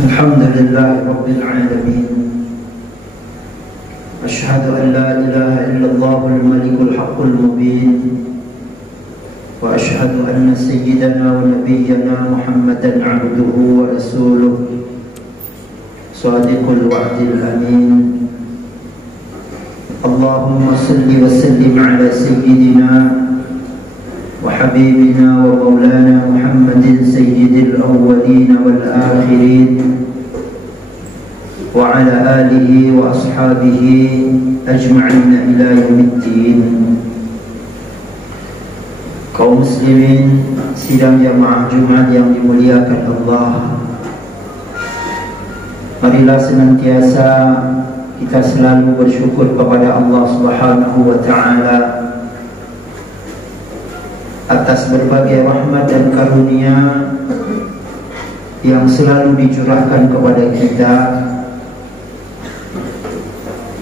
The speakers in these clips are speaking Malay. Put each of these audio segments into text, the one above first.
الحمد لله رب العالمين أشهد أن لا إله إلا الله الملك الحق المبين وأشهد أن سيدنا ونبينا محمدا عبده ورسوله صادق الوعد الأمين اللهم صل وسلم على سيدنا وحبيبنا ومولانا محمد سيد الأولين والآخرين وعلى آله وأصحابه أجمعين إلى يوم الدين. Kaum muslimin sidang jamaah Jumat yang dimuliakan Allah, marilah senantiasa kita selalu bersyukur kepada Allah Subhanahu wa Ta'ala atas berbagai rahmat dan karunia yang selalu dicurahkan kepada kita,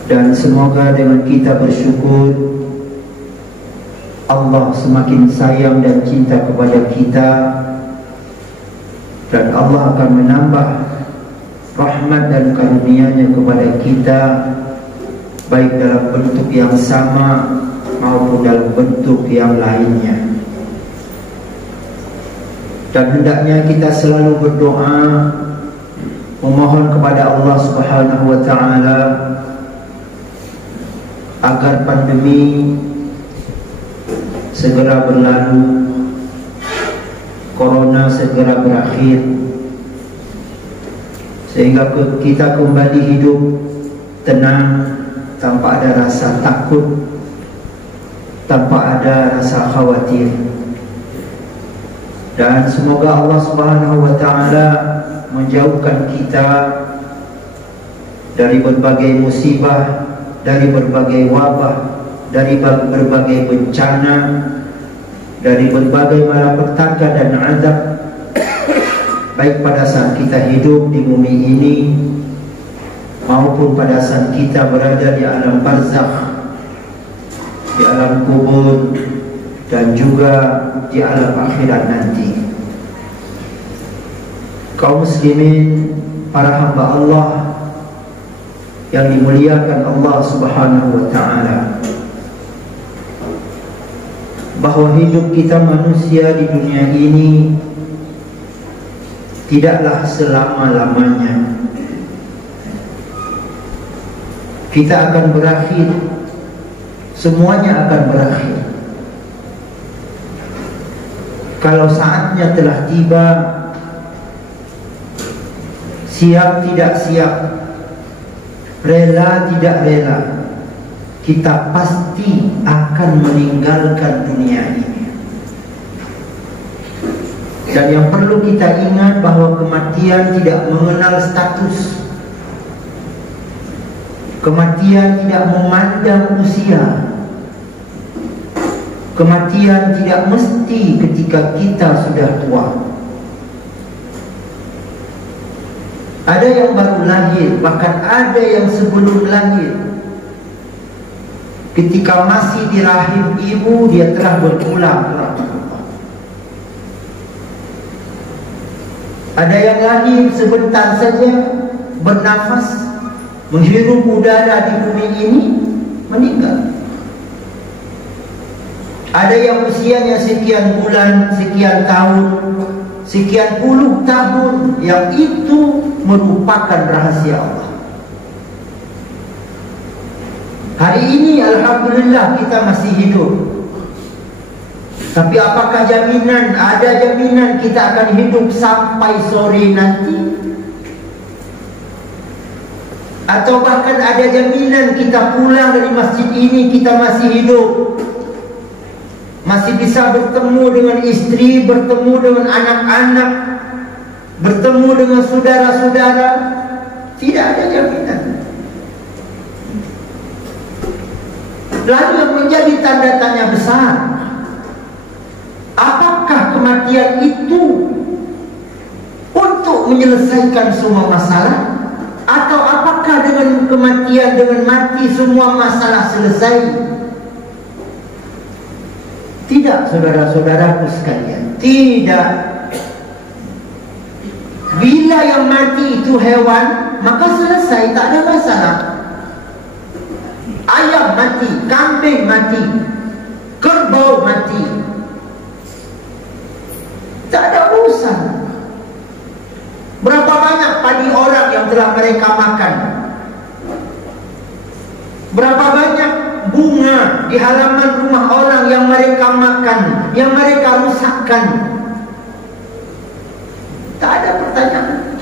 dan semoga dengan kita bersyukur Allah semakin sayang dan cinta kepada kita, dan Allah akan menambah rahmat dan karunia-Nya kepada kita, baik dalam bentuk yang sama maupun dalam bentuk yang lainnya. Dan hendaknya kita selalu berdoa memohon kepada Allah Subhanahu wa Ta'ala agar pandemi segera berlalu, corona segera berakhir, sehingga kita kembali hidup tenang, tanpa ada rasa takut, tanpa ada rasa khawatir. Dan semoga Allah Subhanahu wa Ta'ala menjauhkan kita dari berbagai musibah, dari berbagai wabah, dari berbagai bencana, dari berbagai malapetaka dan azab, baik pada saat kita hidup di bumi ini maupun pada saat kita berada di alam barzakh, di alam kubur, dan juga di alam akhirat nanti. Kaum muslimin, para hamba Allah yang dimuliakan Allah Subhanahu wa Ta'ala, bahwa hidup kita manusia di dunia ini tidaklah selama-lamanya. Kita akan berakhir, semuanya akan berakhir. Kalau saatnya telah tiba, siap tidak siap, rela tidak rela, kita pasti akan meninggalkan dunia ini. Dan yang perlu kita ingat bahwa kematian tidak mengenal status, kematian tidak memandang usia, kematian tidak mesti ketika kita sudah tua. Ada yang baru lahir, bahkan ada yang sebelum lahir, ketika masih di rahim ibu dia telah berpulang. Ada yang lahir sebentar saja, bernafas, menghirup udara di bumi ini, meninggal. Ada yang usianya sekian bulan, sekian tahun, sekian puluh tahun, yang itu merupakan rahasia Allah. Hari ini alhamdulillah kita masih hidup, tapi apakah jaminan, ada jaminan kita akan hidup sampai sore nanti? Atau bahkan ada jaminan kita pulang dari masjid ini kita masih hidup, masih bisa bertemu dengan istri, bertemu dengan anak-anak, bertemu dengan saudara-saudara? Tidak ada jaminan. Lalu yang menjadi tanda tanya besar, apakah kematian itu untuk menyelesaikan semua masalah? Atau apakah dengan kematian, dengan mati semua masalah selesai? Tidak, saudara-saudaraku sekalian, tidak. Bila yang mati itu hewan, maka selesai, tak ada masalah. Ayam mati, kambing mati, kerbau mati, tak ada urusan. Berapa banyak padi orang yang telah mereka makan? Berapa banyak bunga di halaman rumah orang yang mereka makan, yang mereka rusakkan? Tak ada pertanyaan.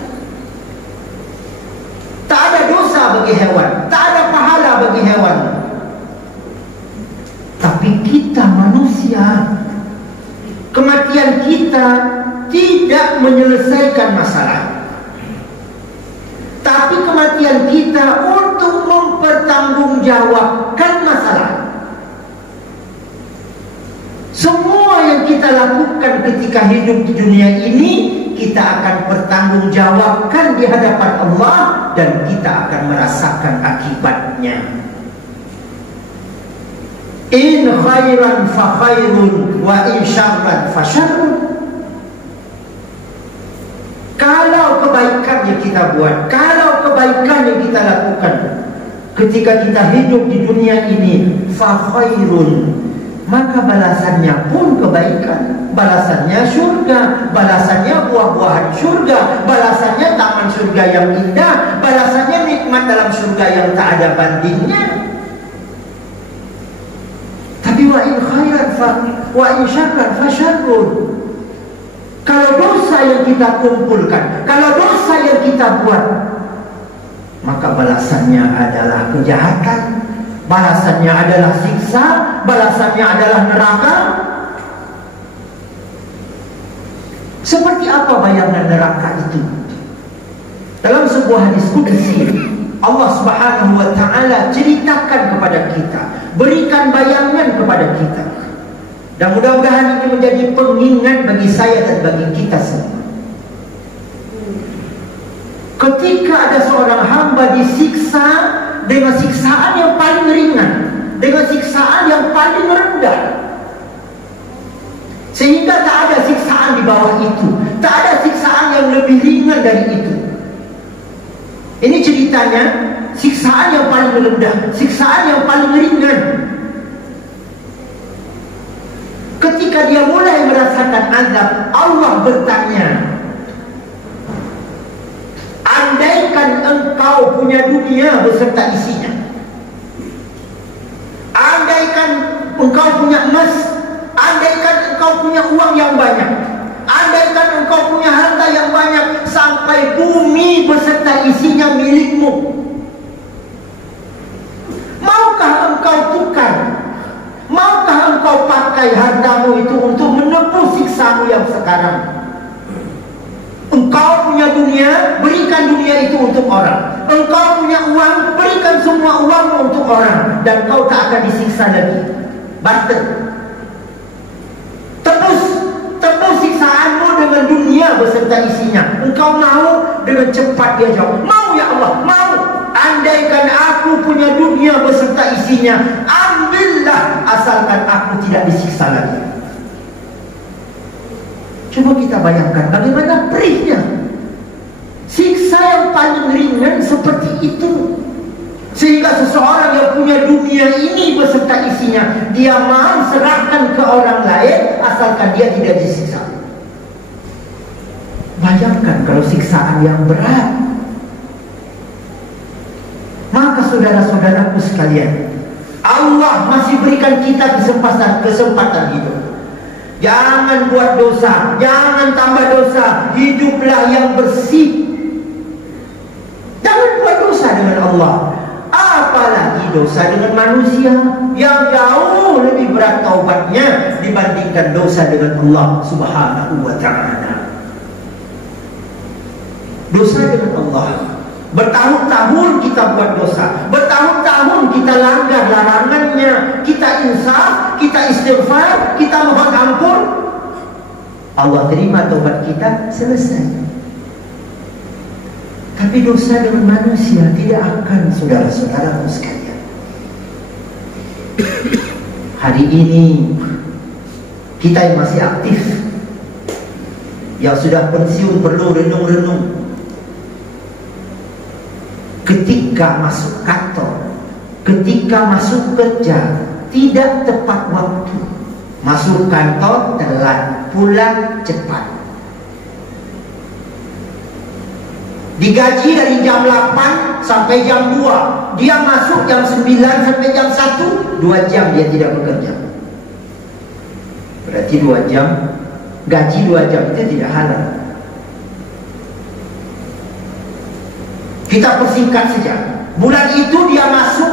Tak ada dosa bagi hewan, tak ada pahala bagi hewan. Tapi kita manusia, kematian kita tidak menyelesaikan masalah, tapi kematian kita untuk mempertanggungjawabkan masalah. Semua yang kita lakukan ketika hidup di dunia ini, kita akan bertanggungjawabkan di hadapan Allah, dan kita akan merasakan akibatnya. In khairan fa khairun wa in syarran fa syarrun. Kalau kebaikan yang kita buat, kalau kebaikan yang kita lakukan ketika kita hidup di dunia ini, fa khairun, maka balasannya pun kebaikan, balasannya surga, balasannya buah-buahan surga, balasannya taman surga yang indah, balasannya nikmat dalam surga yang tak ada bandingnya. Tapi wa in khairan fa wa in syarran fa syarrun. Kalau dosa yang kita kumpulkan, kalau dosa yang kita buat, maka balasannya adalah kejahatan, balasannya adalah siksa, balasannya adalah neraka. Seperti apa bayangan neraka itu? Dalam sebuah hadis qudsi, Allah Subhanahu wa ta'ala ceritakan kepada kita, berikan bayangan kepada kita. Dan mudah-mudahan ini menjadi pengingat bagi saya dan bagi kita semua. Ketika ada seorang hamba disiksa dengan siksaan yang paling ringan, dengan siksaan yang paling rendah, sehingga tak ada siksaan di bawah itu, tak ada siksaan yang lebih ringan dari itu. Ini ceritanya siksaan yang paling rendah, siksaan yang paling ringan. Ketika dia mulai merasakan azab, Allah bertanya, andaikan engkau punya dunia beserta isinya, andaikan engkau punya emas, andaikan engkau punya uang yang banyak, andaikan engkau punya harta yang banyak, sampai bumi beserta isinya milikmu, maukah engkau tukar? Maukah engkau pakai hartamu itu untuk menebus siksamu yang sekarang? Engkau punya dunia, berikan dunia itu untuk orang. Engkau punya uang, berikan semua uangmu untuk orang, dan kau tak akan disiksa lagi. Barter. Tebus siksaanmu dengan dunia beserta isinya. Engkau mau? Dengan cepat dia jawab, mau ya Allah, mau. Andaikan aku punya dunia beserta isinya, ambillah, asalkan aku tidak disiksa lagi. Coba kita bayangkan bagaimana perihnya. Siksa yang paling ringan seperti itu, sehingga seseorang yang punya dunia ini beserta isinya, dia mau serahkan ke orang lain asalkan dia tidak disiksa. Bayangkan kalau siksaan yang berat. Maka saudara-saudaraku sekalian, Allah masih berikan kita kesempatan hidup. Jangan buat dosa, jangan tambah dosa, hiduplah yang bersih. Jangan buat dosa dengan Allah, apalagi dosa dengan manusia yang jauh lebih berat taubatnya dibandingkan dosa dengan Allah Subhanahu wa ta'ala. Dosa dengan Allah, bertahun-tahun kita buat dosa, bertahun-tahun kita langgar larangannya, kita insaf, kita istighfar, kita mohon ampun. Allah terima taubat kita, selesai. Tapi dosa dengan manusia tidak akan, saudara-saudaraku sekalian. Hari ini kita yang masih aktif, Yang sudah pensiun perlu renung-renung. Ketika masuk kantor, ketika masuk kerja, tidak tepat waktu. Masuk kantor telat, pulang cepat. Digaji dari jam 8 sampai jam 2. Dia masuk jam 9 sampai jam 1. 2 jam dia tidak bekerja. Berarti 2 jam. Gaji 2 jam itu tidak halal. Kita persingkat saja. Bulan itu dia masuk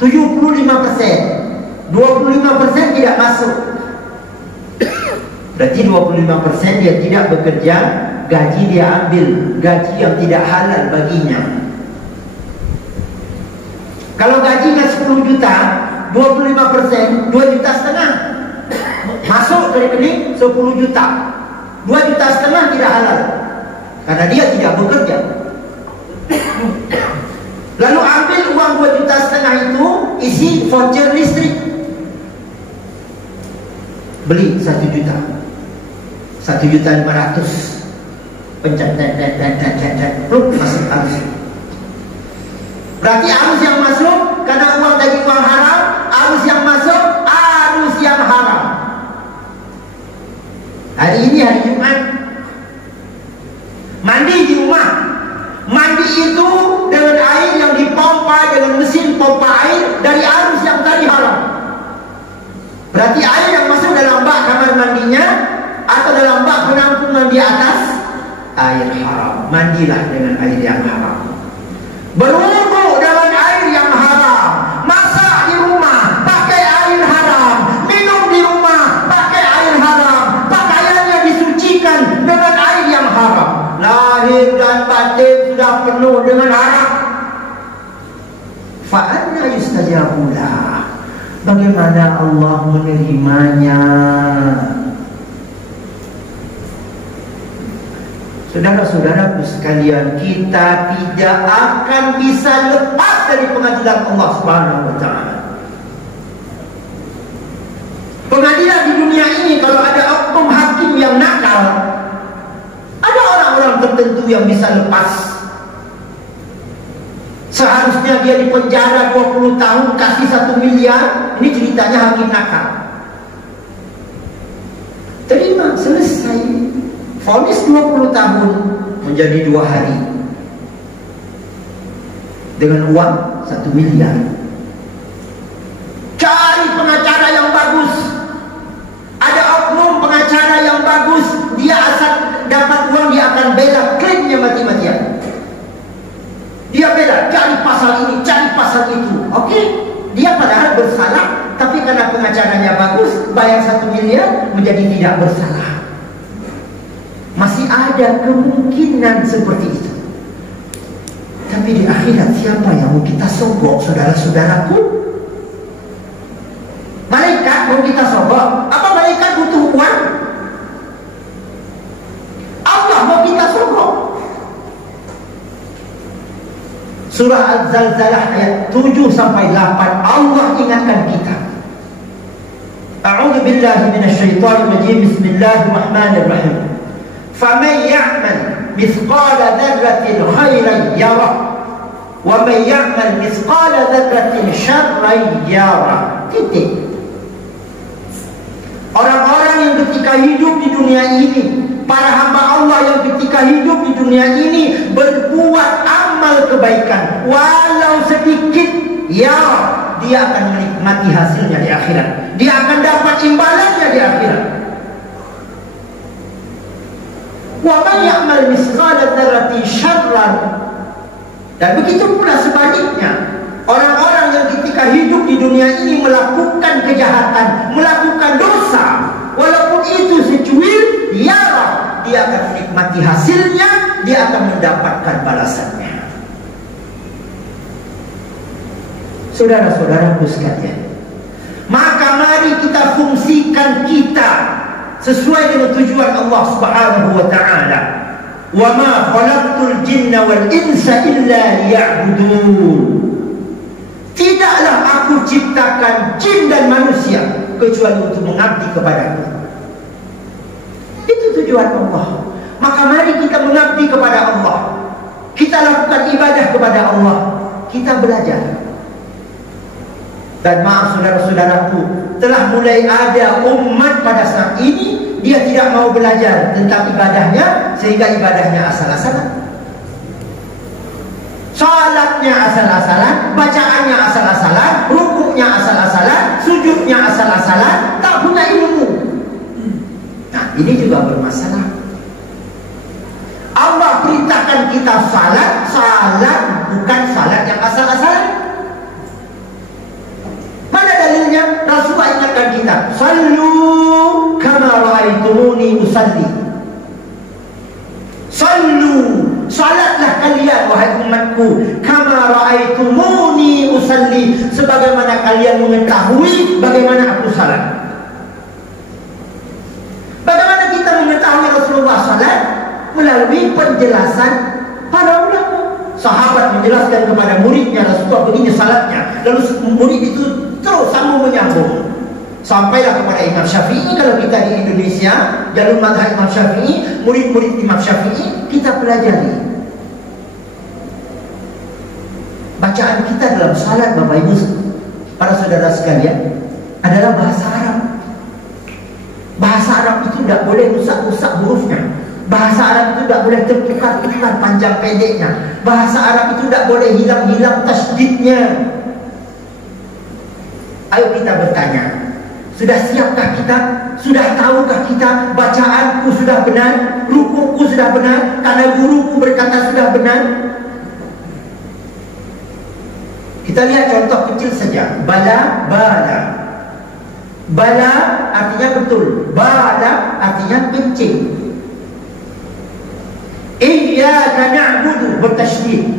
75%. 25% tidak masuk. Berarti 25% dia tidak bekerja. Gaji dia ambil. Gaji yang tidak halal baginya. Kalau gajinya 10 juta, 25%, 2,5 juta. Masuk ke rekening 10 juta. 2,5 juta tidak halal. Karena dia tidak bekerja. Lalu ambil uang 2,5 juta itu, isi voucher listrik. Beli 1 juta. 1,500,000. Pencet, masuk arus. Berarti arus yang masuk karena uang dari uang haram, arus yang masuk arus yang haram. Hari ini hari Jumat, mandi di rumah. Mandi itu dengan air yang dipompa dengan mesin pompa air dari arus yang tadi haram. Berarti air yang masuk dalam bak kamar mandinya atau dalam bak penampungan di atas air haram. Mandilah dengan air yang haram. Berwudu dengan air yang haram. Masak di rumah pakai air haram. Minum di rumah pakai air haram. Pakaiannya disucikan dengan air yang haram. Lahir dan batin sudah penuh dengan haram. Fa'anna yustajabulah. Bagaimana Allah menerimanya? Saudara-saudaraku sekalian, kita tidak akan bisa lepas dari pengadilan Allah Subhanahu wa ta'ala. Pengadilan di dunia ini, kalau ada oknum hakim yang nakal, ada orang-orang tertentu yang bisa lepas. Seharusnya dia dipenjara 20 tahun, kasih 1 miliar. Ini ceritanya hakim nakal. Terima, selesai. Vonis 20 tahun menjadi 2 hari dengan uang 1 miliar. Cari pengacara yang bagus. Ada oknum pengacara yang bagus. Dia asal dapat uang dia akan bela, klaimnya mati-matian. Dia bela, cari pasal ini, cari pasal itu. Oke, dia padahal bersalah, tapi karena pengacaranya bagus, bayar 1 miliar menjadi tidak bersalah. Masih ada kemungkinan seperti itu. Tapi di akhirat siapa yang mau kita sogok, saudara-saudaraku? Malaikat mau kita sogok? Apa malaikat butuh uang? Allah mau kita sogok. Surah Al-Zalzalah ayat 7 sampai 8 Allah ingatkan kita. A'udzu billahi minasyaitonir rajim. Bismillahirrahmanirrahim. فَمَنْ يَعْمَلْ مِثْقَالَ ذَرَّةٍ خَيْرًا يَرَهُ وَمَنْ يَعْمَلْ مِثْقَالَ ذَرَّةٍ شَرًّا يَرَهُ. Titik. Orang-orang yang ketika hidup di dunia ini, para hamba Allah yang ketika hidup di dunia ini berbuat amal kebaikan walau sedikit, ya dia akan menikmati hasilnya di akhirat. Dia akan dapat imbalannya di akhirat. Wa man ya'mal mithqala dzarratin syarran. Dan begitu pula sebaliknya, orang-orang yang ketika hidup di dunia ini melakukan kejahatan, melakukan dosa, walaupun itu secuil, ya dia akan menikmati hasilnya, dia akan mendapatkan balasannya. Saudara-saudaraku sekalian, maka mari kita fungsikan kita sesuai dengan tujuan Allah Subhanahu wa ta'ala. Wa ma khalaqtul jinna wal insa illa liya'budun. Tidaklah aku ciptakan jin dan manusia kecuali untuk mengabdi kepadaku. Itu tujuan Allah. Maka mari kita mengabdi kepada Allah. Kita lakukan ibadah kepada Allah. Kita belajar. Dan maaf saudara-saudaraku, telah mulai ada umat pada saat ini, dia tidak mau belajar tentang ibadahnya, sehingga ibadahnya asal-asalan. Salatnya asal-asalan, bacaannya asal-asalan, rukuknya asal-asalan, sujudnya asal-asalan, tak punya ilmu. Nah, ini juga bermasalah. Allah perintahkan kita salat, bukan salat yang asal-asalan. Mana dalilnya? Rasulullah ingatkan kita, sallu kama ra'aitumuni usalli. Sallu, salatlah kalian wahai umatku, kama ra'aitumuni usalli, sebagaimana kalian mengetahui bagaimana aku salat. Bagaimana kita mengetahui Rasulullah salat? Melalui penjelasan para ulama. Sahabat menjelaskan kepada muridnya, Rasulullah begini salatnya, lalu murid itu terus sambung menyambung sampailah kepada Imam Syafi'i. Kalau kita di Indonesia, jalur mazhab Imam Syafi'i, murid-murid Imam Syafi'i, kita pelajari. Bacaan kita dalam salat, Bapak Ibu, para saudara sekalian, adalah bahasa Arab. Bahasa Arab itu tidak boleh rusak-rusak hurufnya. Bahasa Arab itu tidak boleh tertukar-tukar panjang pendeknya. Bahasa Arab itu tidak boleh hilang-hilang tasydidnya. Ayo kita bertanya, sudah siapkah kita? Sudah tahukah kita bacaanku sudah benar, rukukku sudah benar, karena guruku berkata sudah benar? Kita lihat contoh kecil saja. Bala, bala. Bala artinya betul, bala artinya kencing. Iyyaka na'budu bertasydid.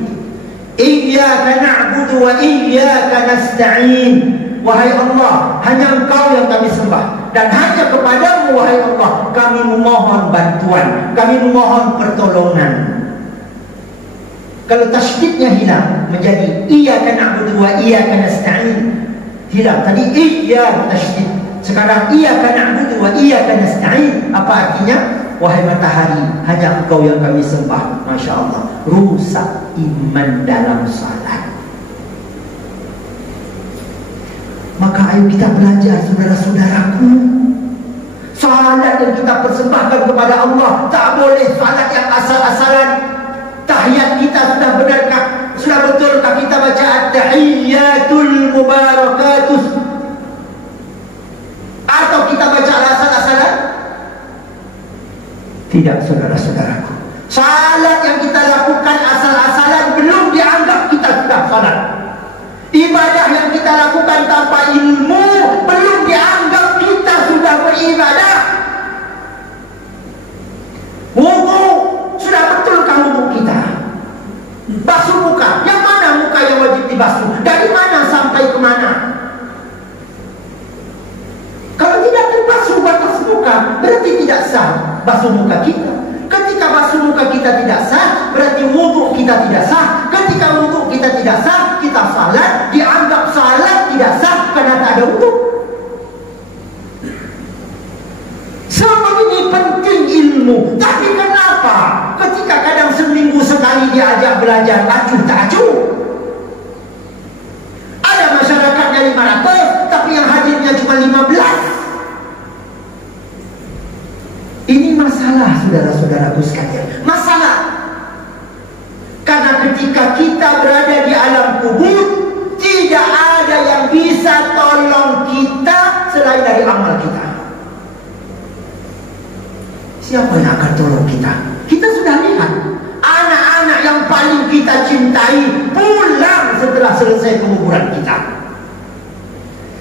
Iyyaka na'budu wa iyyaka nasta'in. Wahai Allah, hanya Engkau yang kami sembah, dan hanya kepadamu wahai Allah kami memohon bantuan, kami memohon pertolongan. Kalau tasydidnya hilang menjadi iyyaka na'budu wa iyyaka nasta'in, hilang. Tadi iyyaka tasydid, sekarang iyyaka na'budu wa iyyaka nasta'in. Apa artinya? Wahai matahari, hanya Engkau yang kami sembah. Masya Allah, rusak iman dalam salat. Maka ayo kita belajar, saudara-saudaraku. Salat yang kita persembahkan kepada Allah tak boleh salat yang asal-asalan. Tahiyat kita sudah benarkah? Sudah betulkah kita baca at-tahiyyatul mubarakatus? Atau kita baca asal-asalan? Tidak, saudara-saudaraku. Salat yang kita lakukan asal-asalan belum dianggap kita sudah salat. Ibadah yang kita lakukan tanpa ilmu belum dianggap kita sudah beribadah. Wudu, sudah betulkah wudu kita? Basuh muka, yang mana muka yang wajib dibasuh? Dari mana sampai ke mana? Kalau tidak terbasuh batas muka, berarti tidak sah basuh muka kita. Ketika basuh muka kita tidak sah, berarti wudu kita tidak sah. Ketika wudu kita tidak sah, kita salat dianggap salat tidak sah karena tak ada wudu. Sebegini penting ilmu. Tapi kenapa ketika kadang seminggu sekali diajak belajar acuh tak acuh? Ada masyarakatnya 500, tapi yang hadirnya cuma 15. Ini masalah, saudara-saudaraku sekalian. Masalah. Karena ketika kita berada di alam kubur, tidak ada yang bisa tolong kita selain dari amal kita. Siapa yang akan tolong kita? Kita sudah lihat anak-anak yang paling kita cintai pulang setelah selesai penguburan kita.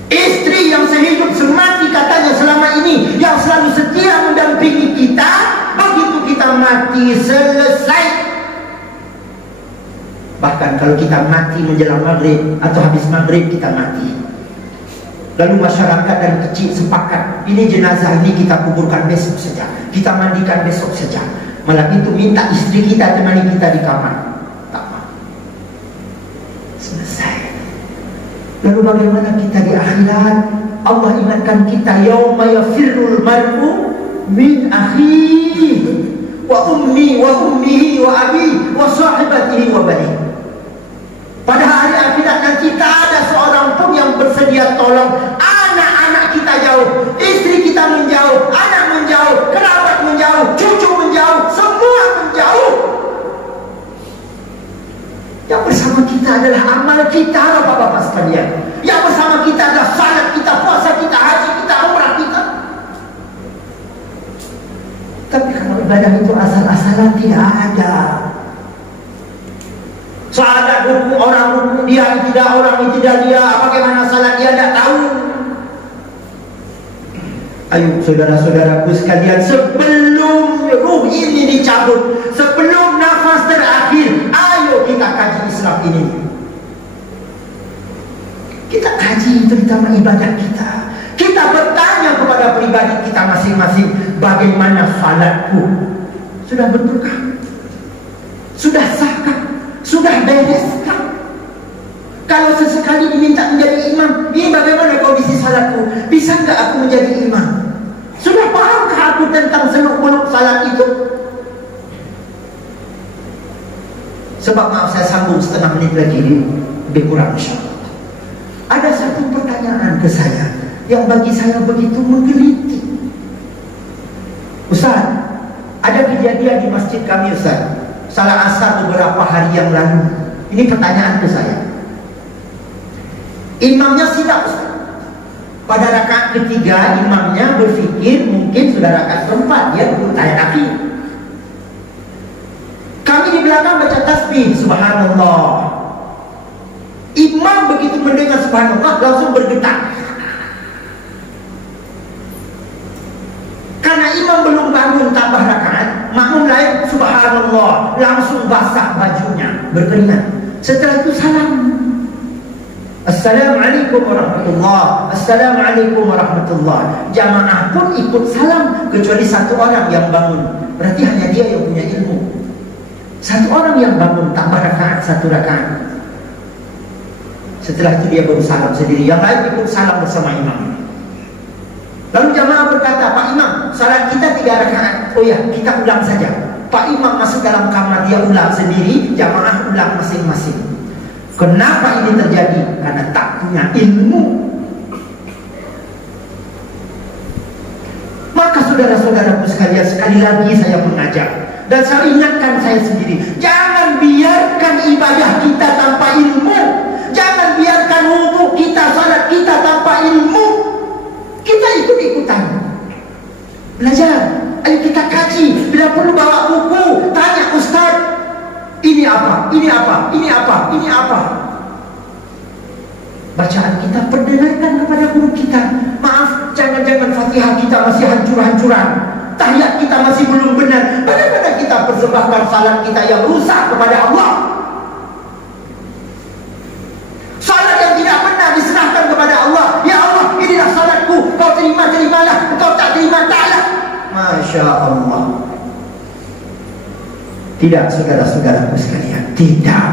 Istri yang sehidup semati katanya selama ini, yang selalu setia mendampingi kita, begitu kita mati selesai. Bahkan kalau kita mati menjelang maghrib atau habis maghrib kita mati, lalu masyarakat dan kecil sepakat, ini jenazah ini kita kuburkan besok saja, kita mandikan besok saja. Malah itu minta istri kita temani kita di kamar, tak mau. Selesai. Lalu bagaimana kita di akhirat? Allah ingatkan kita, yauma yafirrul mar'u min akhihi wa ummi wa ummihi wa abi wa sahibatihi wa bani. Pada hari akhirat nanti tak ada seorang pun yang bersedia tolong. Anak-anak kita jauh, istri kita menjauh, anak menjauh, kerabat menjauh, cucu menjauh, semua menjauh. Yang bersama kita adalah amal kita, bapak-bapak sekalian. Yang bersama kita adalah salat kita, puasa kita, haji kita, umrah kita. Tapi kalau ibadah itu asal-asalan tidak ada. Salat ruku, orang ruku dia tidak, orang tidak dia, bagaimana salat dia tidak tahu. Ayo saudara-saudaraku sekalian, sebelum ruh ini dicabut, sebelum nafas terakhir, ayo kita kaji Islam ini. Kita kaji terutama ibadah kita. Kita bertanya kepada pribadi kita masing-masing, bagaimana salatku? Sudah betulkah? Sudah sahkah? Sudah bereskah? Kalau sesekali diminta menjadi imam, ini bagaimana kondisi salatku? Bisa enggak aku menjadi imam? Sudah pahamkah aku tentang seluk-beluk salat itu? Sebab maaf saya sambung setengah menit lagi, lebih kurang insyaAllah. Ada satu pertanyaan ke saya yang bagi saya begitu menggelitik. Ustaz, ada kejadian di masjid kami Ustaz, salat asar beberapa hari yang lalu. Ini pertanyaan ke saya. Imamnya silap Ustaz. Pada rakaat ketiga imamnya berfikir mungkin sudah rakaat keempat, dia duduk tahiyat akhir. Kami di belakang baca tasbih subhanallah. Imam begitu mendengar subhanallah langsung bergetar. Karena imam belum bangun tambah rakaat, makmum lain subhanallah langsung basah bajunya, berkeringat. Setelah itu salam. Assalamualaikum warahmatullah. Assalamualaikum warahmatullah. Jamaah pun ikut salam kecuali satu orang yang bangun. Berarti hanya dia yang punya ilmu. Satu orang yang bangun tambah rakaat, satu rakaat. Setelah itu dia baru salam sendiri. Yang lain ikut salam bersama imam. Lalu jamaah berkata, Pak Imam, salat kita 3 rakaat. Oh ya, kita ulang saja. Pak Imam masuk dalam kamar, dia ulang sendiri, jamaah ulang masing-masing. Kenapa ini terjadi? Karena tak punya ilmu. Maka saudara-saudaraku sekalian, sekali lagi saya mengajak dan saya ingatkan saya sendiri, jangan biarkan ibadah kita tanpa ilmu. Jangan biarkan wudu kita, salat kita tanpa ilmu. Kita ikut-ikutan belajar. Ayo kita kaji. Bila perlu bawa buku, tanya ustaz, ini apa, ini apa, ini apa, ini apa. Bacaan kita perdengarkan kepada guru kita. Maaf, jangan-jangan Fatihah kita masih hancur-hancuran, tahiyat kita masih belum benar. Bagaimana kita persembahkan salat kita yang rusak kepada Allah? Salat yang tidak benar diserahkan kepada Allah. Ya Allah, inilah salatku, kau terima, terimalah, kau tak terima, taklah. Masya Allah. Tidak, saudara-saudaraku sekalian, tidak.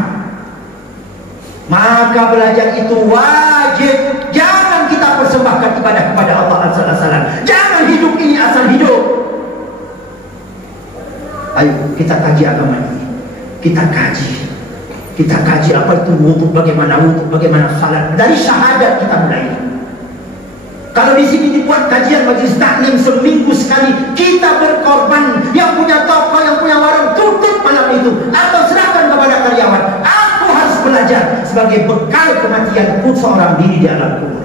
Maka belajar itu wajib. Jangan kita persembahkan ibadah kepada Allah asal-asalan. Jangan hidup ini asal hidup. Ayo kita kaji agama ini. Kita kaji. Kita kaji apa itu wudu, bagaimana salat. Dari syahadat kita mulai. Kalau di sini dibuat kajian majelis taklim seminggu sekali, kita berkorban. Yang punya toko, yang punya warung, tutup malam itu atau serahkan kepada karyawan. Aku harus belajar sebagai bekal kematianku seorang diri di alam kubur.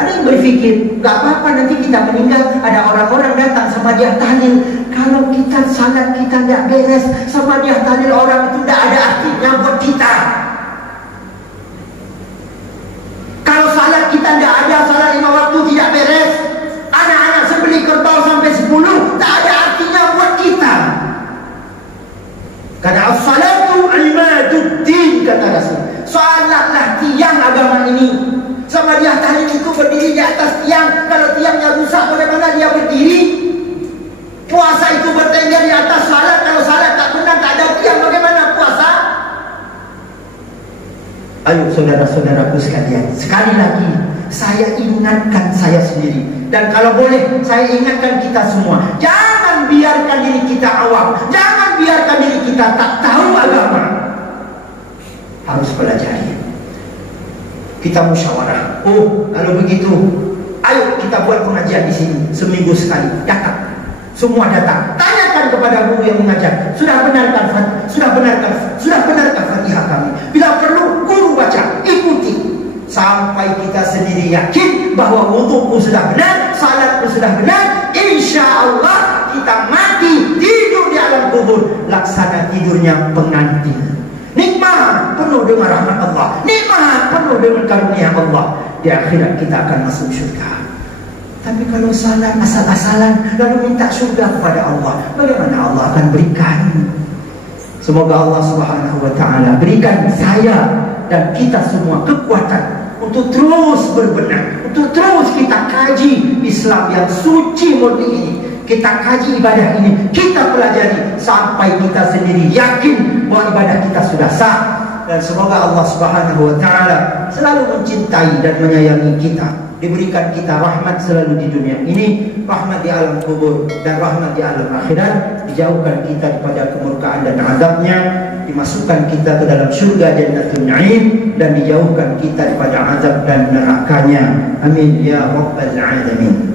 Ada yang berpikir, gak apa-apa nanti kita meninggal, ada orang-orang datang sama dia tahlil. Kalau kita salat kita tidak beres, sama dia tahlil orang itu tidak ada artinya buat kita. Kalau salat kita tidak ada, salat 5 waktu tidak beres, anak-anak sembelih kerbau sampai 10, tak ada artinya buat kita. Karena as-salatu imaduddin, kata Rasul. Salatlah tiang agama ini. Sama dia tahlil itu berdiri di atas tiang. Kalau tiangnya rusak, bagaimana dia berdiri? Puasa itu bertengger di atas salat. Kalau salat tak benar, tak ada tiang, bagaimana puasa? Ayo saudara-saudaraku sekalian, sekali lagi saya ingatkan saya sendiri. Dan kalau boleh, saya ingatkan kita semua. Jangan biarkan diri kita awam. Jangan biarkan diri kita tak tahu agama. Harus pelajari. Kita musyawarah. Oh, kalau begitu, ayo kita buat pengajian di sini seminggu sekali. Datang. Semua datang. Tanyakan kepada guru yang mengajar. Sudah benarkah Fatihah kami? Bila perlu, guru baca. Ikuti. Sampai kita sendiri yakin bahwa wudhuku sudah benar, salatku sudah benar. Insya Allah kita mati, tidur di alam kubur, laksana tidurnya pengantin. Nikmat penuh dengan rahmat Allah, nikmat penuh dengan karunia Allah. Di akhirat kita akan masuk syurga. Tapi kalau salat asal-asalan lalu minta syurga kepada Allah, bagaimana Allah akan berikan? Semoga Allah Subhanahu wa ta'ala berikan saya dan kita semua kekuatan untuk terus berbenah, untuk terus kita kaji Islam yang suci murni ini. Kita kaji ibadah ini, kita pelajari sampai kita sendiri yakin bahwa ibadah kita sudah sah. Dan semoga Allah Subhanahu wa ta'ala selalu mencintai dan menyayangi kita. Diberikan kita rahmat selalu di dunia ini, rahmat di alam kubur, dan rahmat di alam akhirat. Dijauhkan kita daripada kemurkaan dan azabnya, dimasukkan kita ke dalam syurga Jannatul Na'im, dan dijauhkan kita daripada azab dan nerakanya. Amin ya rabbal alamin.